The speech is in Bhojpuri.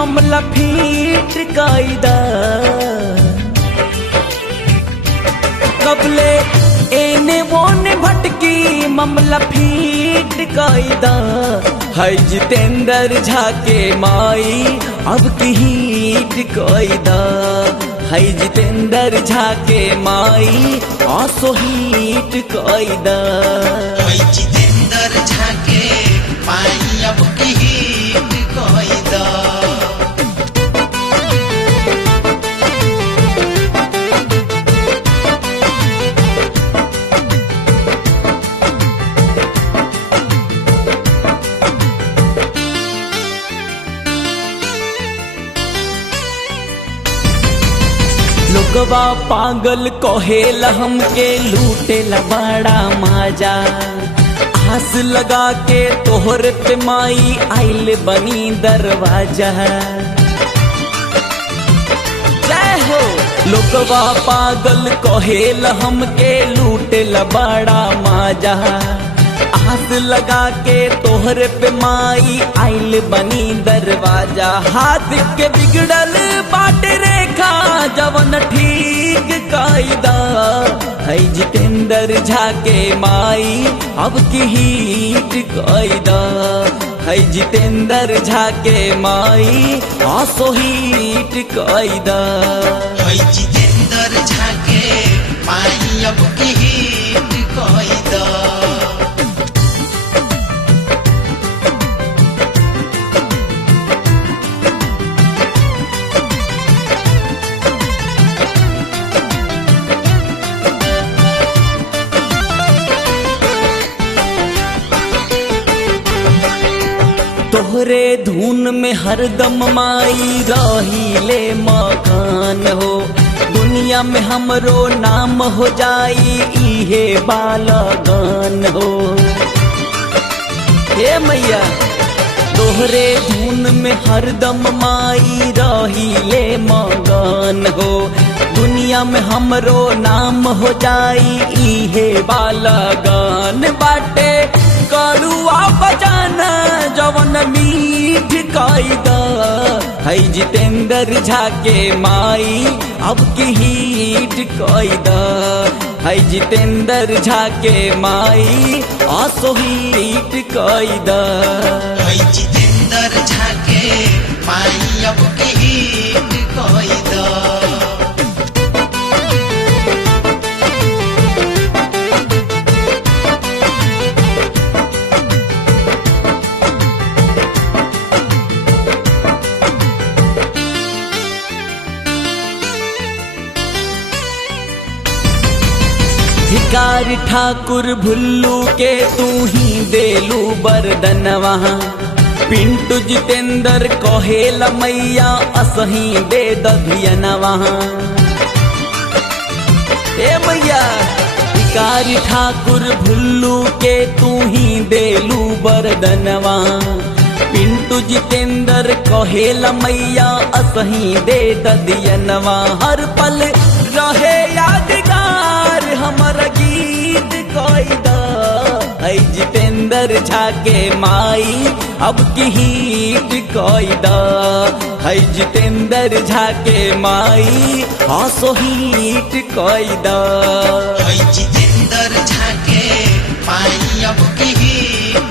मामला फीट कायदा कबले एने बोने भटकी मामला फीट कायदा है जितेंद्र झा के माई अब की हीट कायदा है जितेंद्र झा के माई आसो हीट कायदा है जितेंद्र झा के माई अब की हीट कायदा लोगवा पागल कहेला हमके लूटेला बड़ा माजा आस लगा के तोहर पे माई आइल बनी दरवाजा जय हो। लोगवा पागल कहेला हमके लूटेला बड़ा माजा आस लगा के तोहर पे माई आइल बनी दरवाजा हाथ के बिगड़ल बाट रेखा जवन ठीक कायदा है जितेंद्र झा के माई अब की हीट कायदा है जितेंद्र झा के माई आसो हीट कायदा है जितेंद्र झा के माई अब की हीट कायदा तोहरे धुन में हरदम माई रहीले मकान हो दुनिया में हमरो नाम हो जाई इहे बालगान हो हे मैया तोहरे धुन में हरदम माई रहीले मकान हो दुनिया में हमरो नाम हो जाई इहे बालगान बाटे करुआ बजाना जवन मीठ कायदा है जितेंद्र झा के माई अब की हीट कायदा है जितेंद्र झा के माई आसो हीट कायदा है जितेंद्र झा के माई अब की हीट कायदा भिखारी ठाकुर भुल्लू के तू ही देलू बरदनवा पिंटू जितेंद्र कहेला मैया असही दे दधियनवा ए मैया भिखारी ठाकुर भुल्लू के तू ही देलू बरदनवा पिंटू जितेंद्र कहेला मैया असही दे दधियनवा हर पल रहे यादगार हमारा गीत कायदा है जितेंद्र झा के माई अब की हीट कायदा है जितेंद्र झा के माई आसो हीट कायदा है जितेंद्र झा के माई अब की हीट